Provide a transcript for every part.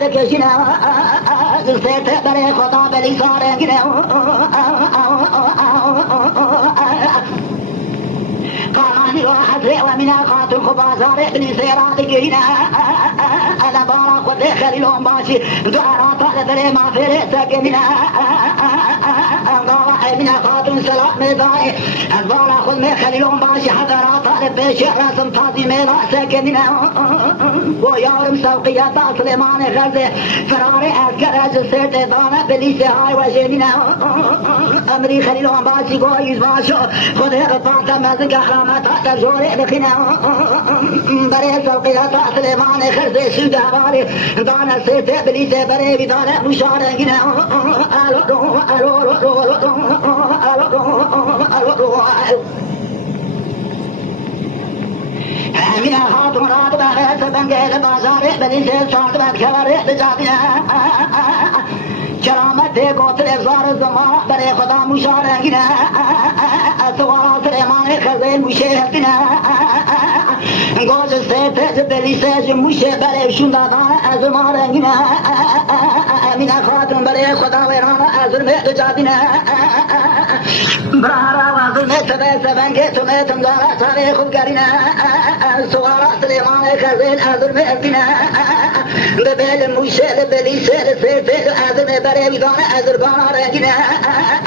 بکشینا سیت برای خدا بلی سارنگینا قرآنی رو حضره و من خاتون خبازار ابن سیرات گینا انا بارا خود خلیلون باشی دعراتا لبره مغفره سکمینا من خاتون سلام مدائي أخبار أخذ من خليلهم باشي حضرات لبيش رسم فاضي ميلا سكننا ويارم سوقيات سليمان غزة فراري أذكر أجل سيرت دانا بليس هاي وجهنا أمري خليلهم باشي قويز باشو خذ رفاتا مزق أحرامات تجوري بخنا بري سوقيات سليمان غزة سود أباري دانا سيرت بليس بري بدانا مشارقنا من خاتم رات بغير سبنجل بازار بليس صارت بكار بجابنا کرامت قوت افزار الزمان برای خدا مشارقنا سوارا سلیمان خزیل مشهدنا گوز سیت بلیسه مشه برای شندادان از مارنگنا امین خاتم برای خدا ویران از رمه جادنا برارا وزمه تبه سبنگه تمه تمدارا تاریخ گرینا سوارا سلیمان خزیل از رمه افنا ببل مشه بلیسه سیت از رمه برای ویدان ازرگان رنگینا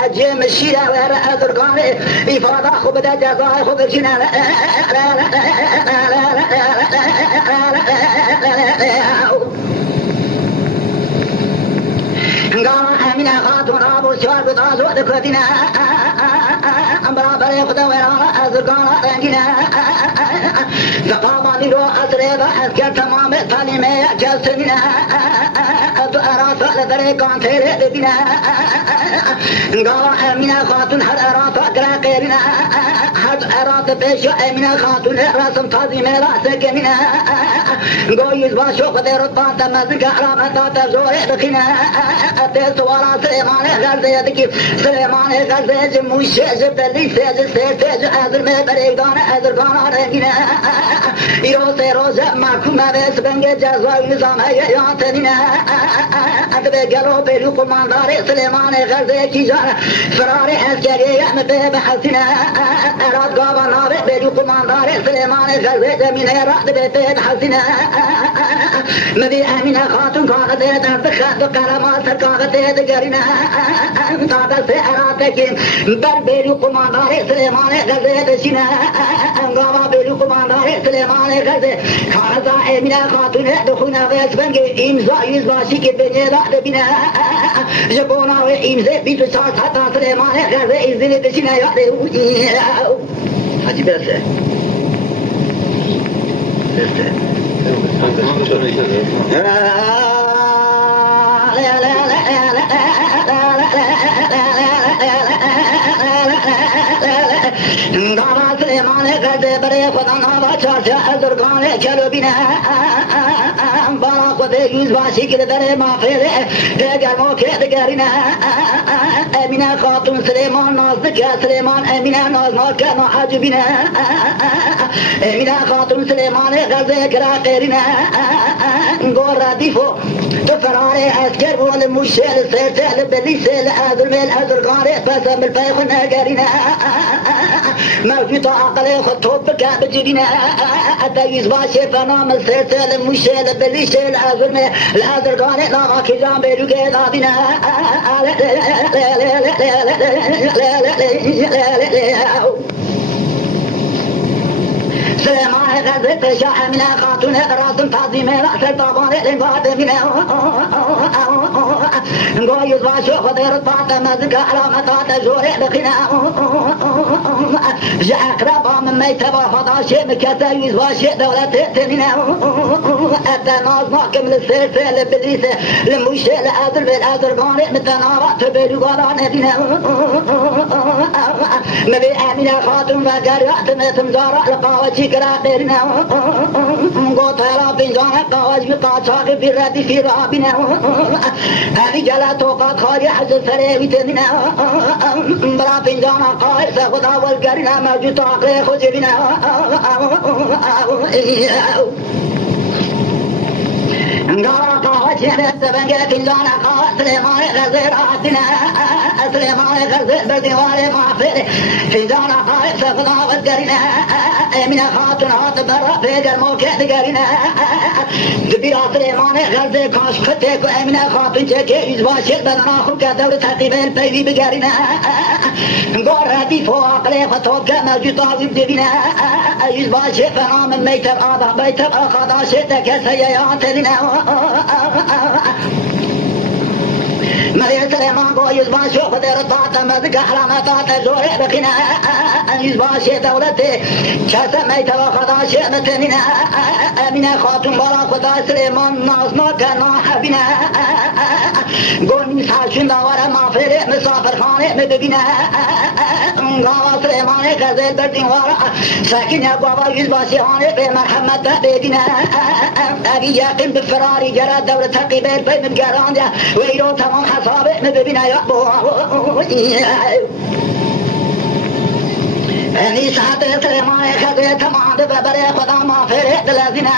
اجه مشیره و ازرگان ifade خوب ده جزای خوب چینه قال امين خاتون ابو شوار بدازو دكتينا امبرا بري خدا ويرانا ازرقانا رنگينا زقاما نيرو ازريبا اسكر تمام تعليمي جلسنا ادو اراسا لدري كانتيري لدينا قال امين خاتون حد اراسا قرا قيرنا حد اراسا بيشو امين خاتون رسم تعظيمي راسك منا قويز باشو خدي رطبان تمزق علامة تزوري دخينا سوارا سليمان غزة يدكي سليمان غزة جموش جبلي سيج سيج أزر में बरेदान अज़र गाना रंगीना इरो से रोज माखुना बेस बंगे जज़वा निज़ाम है यहाँ तनीना अदबे गलो बेलू कुमांदार सलेमान गज़े की जान फरारे अस्करी में बेहसीना रात गावा नावे बेलू कुमांदार सलेमान गज़े जमीन रात बेहसीना नबी अमीना खातून खान दे दर्द खात कलमा सरकार दे गरिना तादा से अराते की बर बेलू कुमांदार सलेमान गज़े दशिना गावा बेलू कुमांदार सलेमान गज़े खाजा अमीना खातून दखुना वेस बंगे इमजा युजबाशी के बेनेदा बिना जबोना वे इमजे बीच साथ था सलेमान गज़े इज़ने दशिना याद हाजी बस दाना सलेमान गज़े बरे खुदा नावा चाचा अज़रगान चलो बिना बाला खुदे युजबाशी के दरे माफेरे गरमो खेत गरिना अमीना खातून सलेमान नाज़ क्या सलेमान अमीना नाज़ नाज़ क्या नाज बिना अमीना खातून सलेमान गज़े करा गरिना गोरा दिफो तो फरारे अस्कर बोल मुशल से चल बली से अदर में अदर गारे बस मिल पे खुना गरिना موجود عقل خطوب كابجرنا أتيز باشي فنام السلسل مشيل بليش الأزر الأزر قاني لا كجام بيروكي دابنا سليمان غزة شاح من خاتون راسم تعظيم رأس الطابان الانفاد منه قويز باشو خضير الطاقة مزق علامة جوري بقنا جاء أقربا من ميتبا فضاشي مكتا يزباشي دولة تنينا أتى ناز ناكم للسلسل بليسة لموشي لأذر بالأذر قاني متنارا تبيلو قران دينا نبي آمنا خاتم وقريات متمزارا لقاوة كرا قيرنا قوتها بنجانا قواج بقاچاق في ردي في رابنا هذه جلا توقات خاري حزر فريوي تنينا برا بنجانا قائر سخدا والقرنا موجود عقل خوش بنا قارا قاوة باجين سبنجة فنجان سليمان غزير عدنا سليمان غزير بديوار معفر فنجان سفنا والقرنا من خاتون عاد برا فيجر موكه دقرنا دبير سليمان غزير كاش خطيك من خاتون جاكي يزباشر بدنا خو كدور تقيب البيبي بقرنا قرتي فوق لي خطوك موجود طاوب دبنا يزباشر فنام ميتر آضا بيتر أخذا شتك سيئات لنا مريم سليمان قو يزبان شوف دير الطاطا مزق حرامات زوري بقنا يزبان شي دولتي كاسا ميتا وخدا شي متننا من خاتم برا خدا سليمان ناس ما كان حبنا قول مساشن دورا ما فرق مسافر خانه مببنا غاوا سليمان غزل بردين ورا ساكن يا بابا يزبان شي هانه بمرحمة بيدنا أبي يقين بفراري جرى دولة تقيبير بين القران ويرو تمام حسابه مببنا يا بابا أني ساعة سليمان خذ تمام ببري خدا ما فرق دلزنا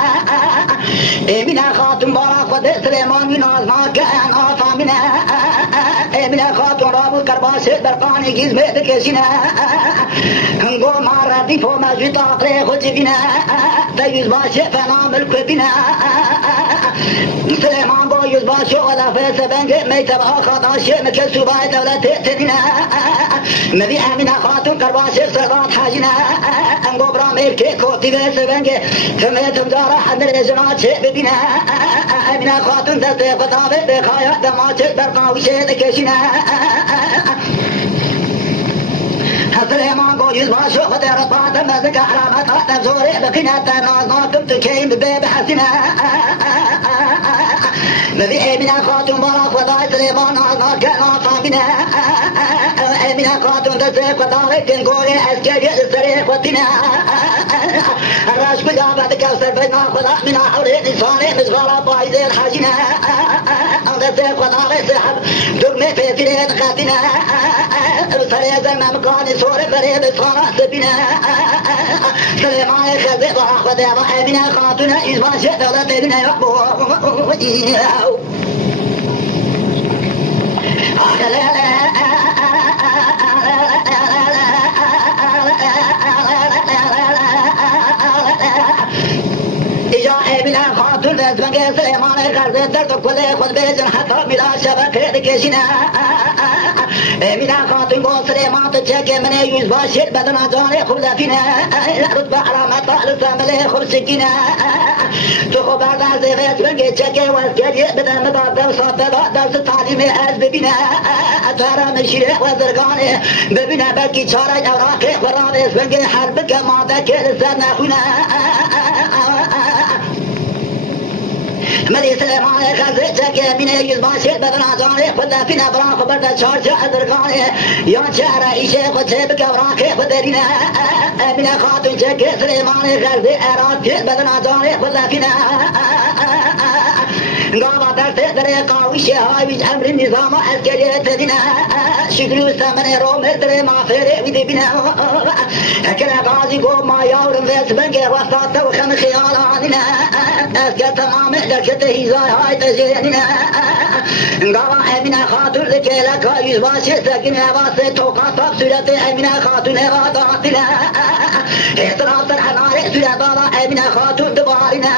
من خاتم برا خد سليمان يناز ما كان آفامنا من خاتم رابو كرباس برقاني جيز مدكشنا هنگو ماردي فو مجد آقل خود بنا تيز باشه فنام الكبنا سليمان بو يز باشو ولا فيس بنج ميتبها خداش مكسو باي دولة تننا مبي أمنا خاتم كرباس سرطان حاجنا هنگو برامير كي كوتي فيس بنج فميتم دارا حدر ازنات ببنا أمنا خاتم دستي خطابه بخايا دمات برقاوشه دكشنا سليمان قو يزباشو خدر الطاطا مزق حرامات تبزوري بقنا تناز ناكم تكيم ببيب حسنا مبيع من خاتم برا خداي سليمان عزنا كان صابنا من خاتم تسيق خداي تنقولي أسكري السريق وطنا الراش بجابة كوسر بينا خدا من حولي نصاني مزغارة بايزي الحاجنا تسيق خداي سحب دقمي في سريق خاتنا سريق زلنا مقاني صوري فريب صارة سبنا سليمان خزيبا خدابا من خاتنا إزباشي دولتنا يقبو بلا خاطر دست بنگه سلیمان غرزه درد کل خود بیزن حتی بلا شبکه دکشینا بلا خاطر با سلیمان تچکه من یوز باشید بدن جان خود فینا رتبه علامت لسامل خود سکینا تو خب بردن زیغیت بنگه چکه وزگری بدن مدار ساته درس تعلیم از ببینه اتارا مشیره وزرگانه ببینه بلکی چاره اوراقه ورانه بنگه حرب که ماده که لسر نخونه ملي سليمان خزي جاكي من يزباشي بدنا جاني خدا فينا بران خبرت شارجة أزرقاني يا شعر إيشي خدشي بكوراكي خدرينا من خاتون جاكي سليمان خزي أراد بدنا جاني خدا فينا قاما درس دري قاوشي هاي أمر النظام عسكري تدينا شكلو سمن رومر دري ما فيري ودي بنا هكذا غازي قوم ما يورم فيس بنجي وسط وخم خيال عننا أسكر تمام لكته هزار هاي تجيننا قاما أمنا خاطر ذكي لك يزباشي سكن واسي توقع طب سورة أمنا خاطر غاطاتنا احترام ترحناري سورة أمنا خاطر دبارنا